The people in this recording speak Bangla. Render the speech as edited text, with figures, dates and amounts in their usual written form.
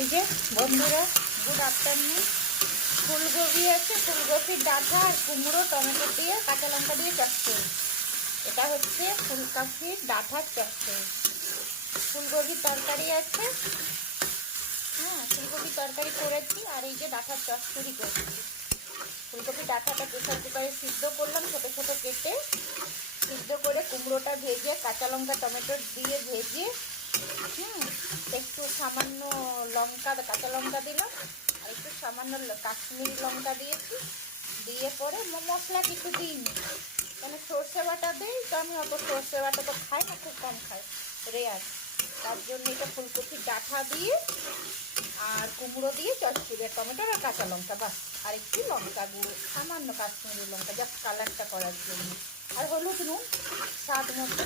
এই যে বন্ধুরা, গুড আফটারনুন। ফুলকপি আছে, ফুলকপির ডাঁটা আর কুমড়ো টমেটো দিয়ে কাঁচা লঙ্কা দিয়ে চচ্চড়ি। এটা হচ্ছে ফুলকপির ডাঁটার চচ্চড়ি। ফুলকপির তরকারি আছে, হ্যাঁ ফুলকপির তরকারি করেছি, আর এই যে ডাঁটার চচ্চড়ি করছি। ফুলকপির ডাঁটাটা প্রেসার কুকারে সিদ্ধ করলাম ছোটো ছোটো কেটে, সিদ্ধ করে কুমড়োটা ভেজে কাঁচা লঙ্কা টমেটো দিয়ে ভেজে একটু সামান্য লঙ্কা, কাঁচা লঙ্কা দিলাম, আর একটু সামান্য কাশ্মীরি লঙ্কা দিয়েছি। দিয়ে পরে মশলা কিছু দিইনি, মানে সর্ষে বাটা দিই, তো আমি অত সর্ষে বাটা তো খাই না, খুব কম খাই, রেয়ার। তার জন্য এটা ফুলকপির ডাঁটা দিয়ে আর কুমড়ো দিয়ে চচ্চড়ি, টমেটো আর কাঁচা লঙ্কা, বাস। আর একটু লঙ্কা গুঁড়ো, সামান্য কাশ্মীরি লঙ্কা, জাস্ট কালারটা করার জন্য, আর হলুদ নুন স্বাদ মতো।